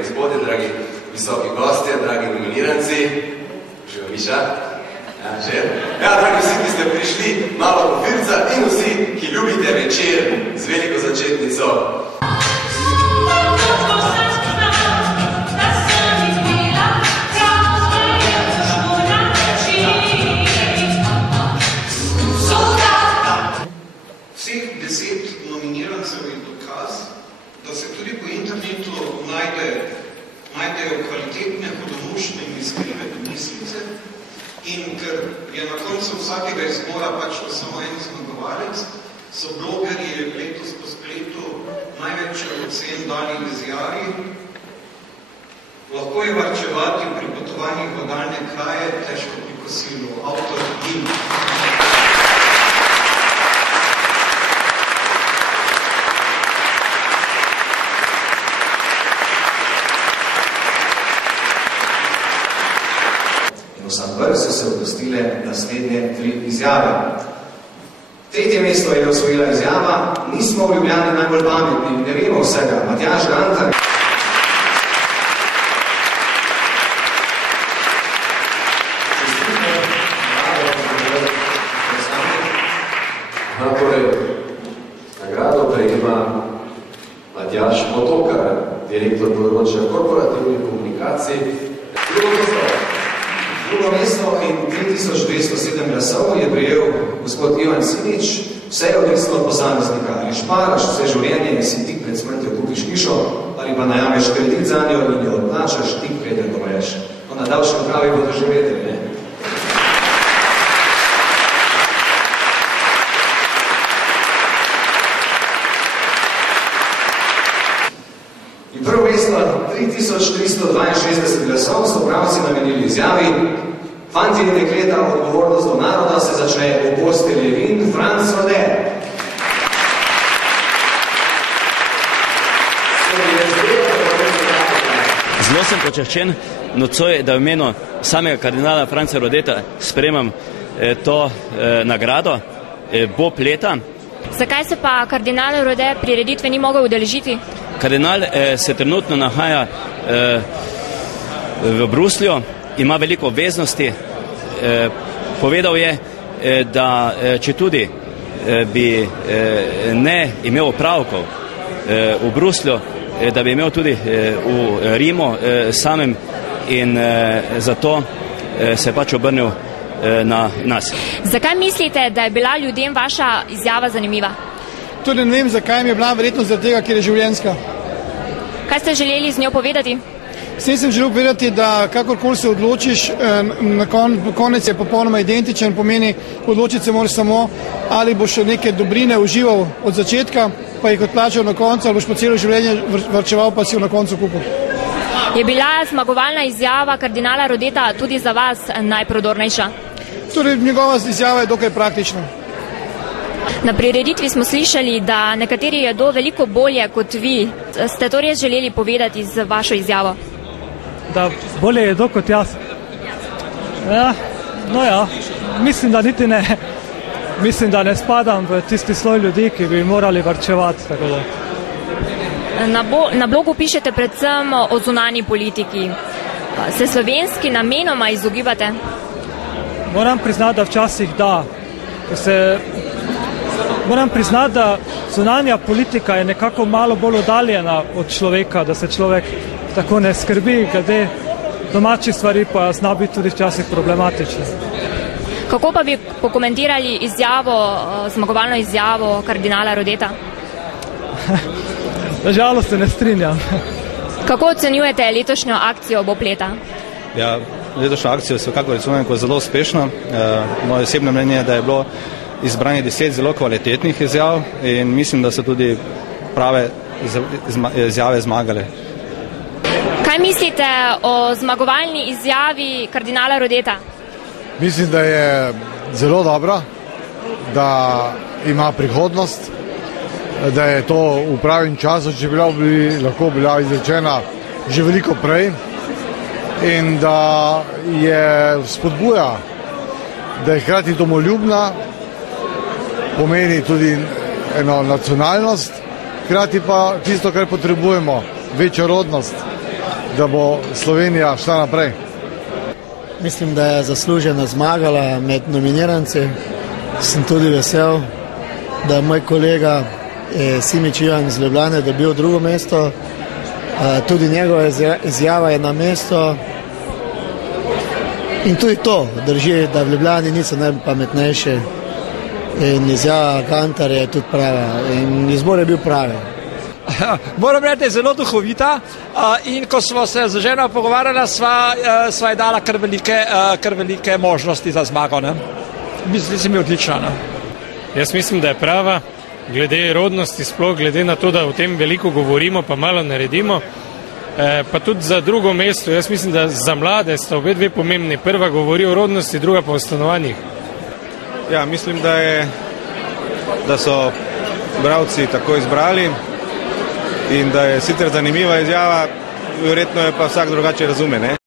gospodje, dragi visoki gostje, dragi nominiranci. Živa Miša? Ja, že? Ja, dragi vsi, ki ste prišli, malo kofirca in vsi, ki ljubite večer z veliko začetnico. Vseh 10 nominirancev je dokaz, da se tudi po internetu najdejo kvalitetne, hudomušne in iskrive domislice in ker je na koncu vsakega izbora pač samo en zmagovalec, so blogerji letos po spletu največ ocen dali izjavi. Lahko je varčevati pri potovanjih v daljne kraje, težko pri kosilu. Avtor in... Vsak vrh so se odgostile naslednje 3 izjave. 3. mesto je osvojila izjava: nismo v Ljubljani najbolj pametni, ne vemo vsega. Matjaž Gantar. Torej, nagrado prejema Matjaž Motokar, direktor področja korporativnih komunikacij. Drugo mesto in 3207 glasov je prejel gospod Ivan Simič. Vse je odvisno od posameznika. Ali šparaš vse življenje in si tik pred smrtjo kupiš hišo, ali pa najameš kredit zanjo in jo odplačaš tik preden umreš. No, na davčni upravi bodo že vedeli, ne? In prvo mesto 3362 glasov so pravci namenili izjavi: fanti in dekleta, odgovornost do naroda se začne v postelji in Franz Rode. Zelo sem počaščen nocoj, da v imenu samega kardinala Franca Rodeta sprejemam to nagrado Bob leta. Zakaj se pa kardinal Rode prireditve ni mogel udeležiti? Kardinal se trenutno nahaja v Bruslju, ima veliko obveznosti. Povedal je, da če tudi bi ne imel opravkov v Bruslju, da bi imel tudi v Rimu samem in zato se pač obrnil na nas. Zakaj mislite, da je bila ljudem vaša izjava zanimiva? Tudi ne vem, zakaj mi je bila, verjetno zaradi tega, ker je življenjska. Kaj ste želeli z njo povedati? Vse sem želel povedati, da kakorkoli se odločiš, na konec je popolnoma identičen, pomeni, odločiti se moraš samo, ali boš neke dobrine užival od začetka, pa jih odplačal na koncu, ali boš po celo življenje varčeval, pa si jo na koncu kupil. Je bila zmagovalna izjava kardinala Rodeta tudi za vas najprodornejša? Torej, njegova izjava je dokaj praktična. Na prireditvi smo slišali, da nekateri jedo veliko bolje kot vi. Ste to res želeli povedati z vašo izjavo? Da bolje jedo kot jaz. Ja, no ja, mislim, da niti ne. Mislim, da ne spadam v tisti sloj ljudi, ki bi morali varčevati. Tako da. Na blogu pišete predvsem o zunanji politiki. Se slovenski namenoma izogibate? Moram priznati, da včasih da. Moram priznati, da zunanja politika je nekako malo bolj oddaljena od človeka, da se človek tako ne skrbi, glede domačih stvari pa zna biti tudi včasih problematične. Kako pa bi pokomentirali zmagovalno izjavo kardinala Rodeta? Nažalost se ne strinjam. Kako ocenjujete letošnjo akcijo Bob leta? Ja, letošnjo akcijo se vsekakor ocenjujem kot zelo uspešno. Moje osebno mnenje je, da je bilo izbranih 10 zelo kvalitetnih izjav in mislim, da so tudi prave izjave zmagale. Kaj mislite o zmagovalni izjavi kardinala Rodeta? Mislim, da je zelo dobra, da ima prihodnost, da je to v pravim času, če bi lahko bila izrečena že veliko prej in da je spodbuja, da je hkrati domoljubna, pomeni tudi eno nacionalnost, hkrati pa tisto, kar potrebujemo, večjo rodnost. da bo Slovenija šla naprej. Mislim, da je zasluženo zmagala med nominiranci. Sem tudi vesel, da je moj kolega Simič Ivan iz Ljubljane dobil drugo mesto. Tudi njegova izjava je na mesto. In tudi to drži, da v Ljubljani niso najpametnejši. In izjava Gantar je tudi prava. In izbor je bil pravi. Moram reči, da je zelo duhovita in ko smo se z ženo pogovarjali, sva je dala kar velike možnosti za zmago. Mislim, da je odlična. Ne? Jaz mislim, da je prava, glede rodnosti, sploh glede na to, da o tem veliko govorimo, pa malo naredimo. Pa tudi za drugo mesto, jaz mislim, da za mlade sta obe dve pomembni. Prva govori o rodnosti, druga pa o stanovanjih. Ja, mislim, da so bralci tako izbrali in da je sicer zanimiva izjava, verjetno je pa vsak drugače razume, ne?